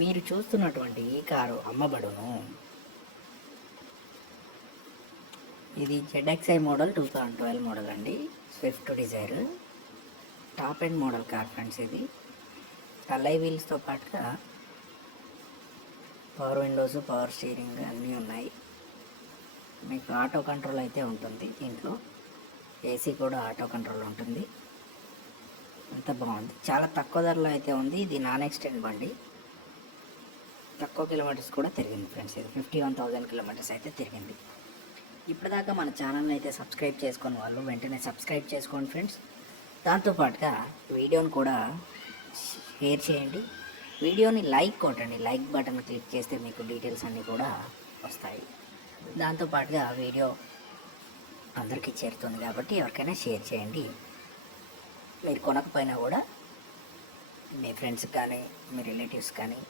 మీరు చూస్తున్నటువంటి ఈ కారు అమ్మబడును. ఇది ZXI model two thousand twelve model అండి. Swift Dzire top end model car friends ఇది. అలై వీల్స్తో పాటుగా పవర్ విండోస్ పవర్ స్టీరింగ్ అన్నీ ఉన్నాయి. మీకు ఆటో కంట్రోల్ అయితే ఉంటుంది దీంట్లో ఏసీ కూడా ఆటో కంట్రోల్ ఉంటుంది. అంత బాగుంది. చాలా తక్కువ ధరలో అయితే ఉంది. ఇది నాన్ ఎక్స్టెండ్ బండి. ఎక్కువ కిలోమీటర్స్ కూడా తిరిగింది ఫ్రెండ్స్ ఇది ఫిఫ్టీ వన్ థౌజండ్ కిలోమీటర్స్ అయితే తిరిగింది. ఇప్పటిదాకా మన ఛానల్ని అయితే సబ్స్క్రైబ్ చేసుకున్న వాళ్ళు వెంటనే సబ్స్క్రైబ్ చేసుకోండి ఫ్రెండ్స్ దాంతోపాటుగా వీడియోని కూడా షేర్ చేయండి. వీడియోని లైక్ కొట్టండి. లైక్ బటన్ క్లిక్ చేస్తే మీకు డీటెయిల్స్ అన్నీ కూడా వస్తాయి. దాంతోపాటుగా వీడియో అందరికీ చేరుతుంది కాబట్టి ఎవరికైనా షేర్ చేయండి. మీరు కొనకపోయినా కూడా మీ ఫ్రెండ్స్ కానీ మీ రిలేటివ్స్ కానీ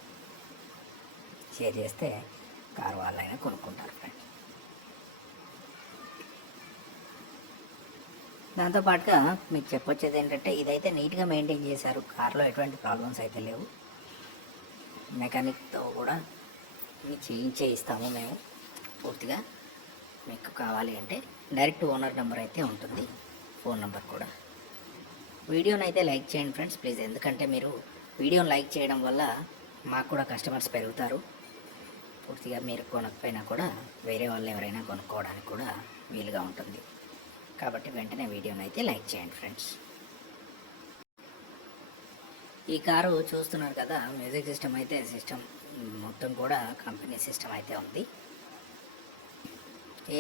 షేర్ చేస్తే కారు వాళ్ళైనా కొనుక్కుంటారు ఫ్రెండ్స్ దాంతోపాటుగా మీకు చెప్పొచ్చేది ఏంటంటే ఇదైతే నీట్గా మెయింటైన్ చేశారు. కార్లో ఎటువంటి ప్రాబ్లమ్స్ అయితే లేవు. మెకానిక్తో కూడా మీకు చేయించే ఇస్తాము మేము. పూర్తిగా మీకు కావాలి అంటే డైరెక్ట్ ఓనర్ నెంబర్ అయితే ఉంటుంది. ఫోన్ నెంబర్ కూడా. వీడియోని అయితే లైక్ చేయండి ఫ్రెండ్స్ ప్లీజ్ ఎందుకంటే మీరు వీడియోని లైక్ చేయడం వల్ల మాకు కూడా కస్టమర్స్ పెరుగుతారు. పూర్తిగా మీరు కొనకపోయినా కూడా వేరే వాళ్ళు ఎవరైనా కొనుక్కోవడానికి కూడా వీలుగా ఉంటుంది. కాబట్టి వెంటనే వీడియోని అయితే లైక్ చేయండి ఫ్రెండ్స్. ఈ కారు చూస్తున్నారు కదా మ్యూజిక్ సిస్టమ్ అయితే సిస్టమ్ మొత్తం కూడా కంపెనీ సిస్టమ్ అయితే ఉంది.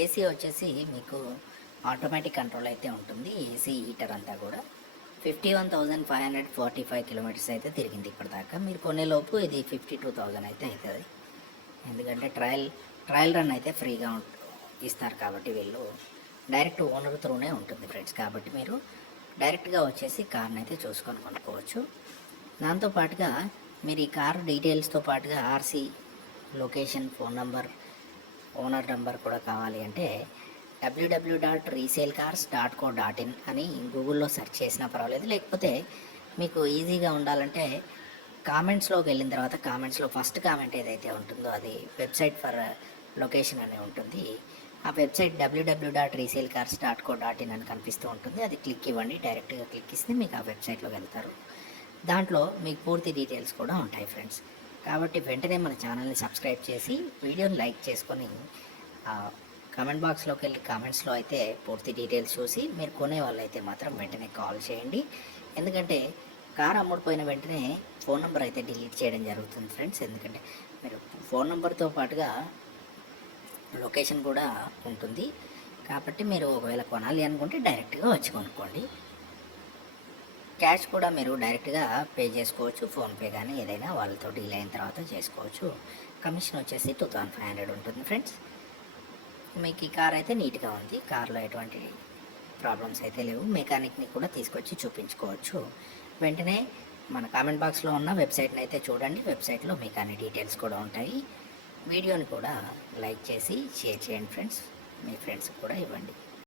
ఏసీ వచ్చేసి మీకు ఆటోమేటిక్ కంట్రోల్ అయితే ఉంటుంది ఏసీ హీటర్ అంతా కూడా. Fifty one thousand five hundred forty five kilometres అయితే తిరిగింది ఇప్పటిదాకా. మీరు కొనేలోపు ఇది ఫిఫ్టీ టూ థౌజండ్ అయితే అవుతుంది. ఎందుకంటే ట్రయల్ ట్రయల్ రన్ అయితే ఫ్రీగా ఇస్తారు కాబట్టి వీళ్ళు. డైరెక్ట్ ఓనర్ త్రూనే ఉంటుంది ఫ్రెండ్స్. కాబట్టి మీరు డైరెక్ట్గా వచ్చేసి కార్ని అయితే చూసుకొని కొనుక్కోవచ్చు. దాంతోపాటుగా మీరు ఈ కార్ డీటెయిల్స్తో పాటుగా RC location phone number owner number కూడా కావాలి అంటే WW dot resale cars dot co dot in అని గూగుల్లో సెర్చ్ చేసినా పర్వాలేదు. లేకపోతే మీకు ఈజీగా ఉండాలంటే కామెంట్స్లోకి వెళ్ళిన తర్వాత కామెంట్స్లో ఫస్ట్ కామెంట్ ఏదైతే ఉంటుందో అది వెబ్సైట్ ఫర్ లొకేషన్ అని ఉంటుంది. ఆ website WW dot resale cars dot co dot in అని కనిపిస్తూ ఉంటుంది. అది క్లిక్ ఇవ్వండి డైరెక్ట్గా క్లిక్ ఇస్తే మీకు ఆ వెబ్సైట్లోకి వెళ్తారు. దాంట్లో మీకు పూర్తి డీటెయిల్స్ కూడా ఉంటాయి ఫ్రెండ్స్. కాబట్టి వెంటనే మన ఛానల్ని సబ్స్క్రైబ్ చేసి వీడియోని లైక్ చేసుకొని కామెంట్ బాక్స్లోకి వెళ్ళి కామెంట్స్లో అయితే పూర్తి డీటెయిల్స్ చూసి మీరు కొనే వాళ్ళైతే మాత్రం వెంటనే కాల్ చేయండి. ఎందుకంటే కార్ అమ్ముడిపోయిన వెంటనే ఫోన్ నెంబర్ అయితే డిలీట్ చేయడం జరుగుతుంది ఫ్రెండ్స్. ఎందుకంటే మీరు ఫోన్ నెంబర్తో పాటుగా లొకేషన్ కూడా ఉంటుంది. కాబట్టి మీరు ఒకవేళ కొనాలి అనుకుంటే డైరెక్ట్గా వచ్చి కొనుక్కోండి. క్యాష్ కూడా మీరు డైరెక్ట్గా పే చేసుకోవచ్చు ఫోన్పే కానీ ఏదైనా వాళ్ళతో డీల్ అయిన తర్వాత చేసుకోవచ్చు. కమిషన్ వచ్చేసి టూ థౌసండ్ ఫైవ్ హండ్రెడ్ ఉంటుంది ఫ్రెండ్స్. మీకు ఈ కార్ అయితే నీట్గా ఉంది. కార్లో ఎటువంటి ప్రాబ్లమ్స్ అయితే లేవు. మెకానిక్ని కూడా తీసుకొచ్చి చూపించుకోవచ్చు. వెంటనే మన కామెంట్ బాక్స్లో ఉన్న వెబ్సైట్ని అయితే చూడండి. వెబ్సైట్లో మీకు అన్ని డీటెయిల్స్ కూడా ఉంటాయి. వీడియోని కూడా లైక్ చేసి షేర్ చేయండి ఫ్రెండ్స్. మీ ఫ్రెండ్స్కి కూడా ఇవ్వండి.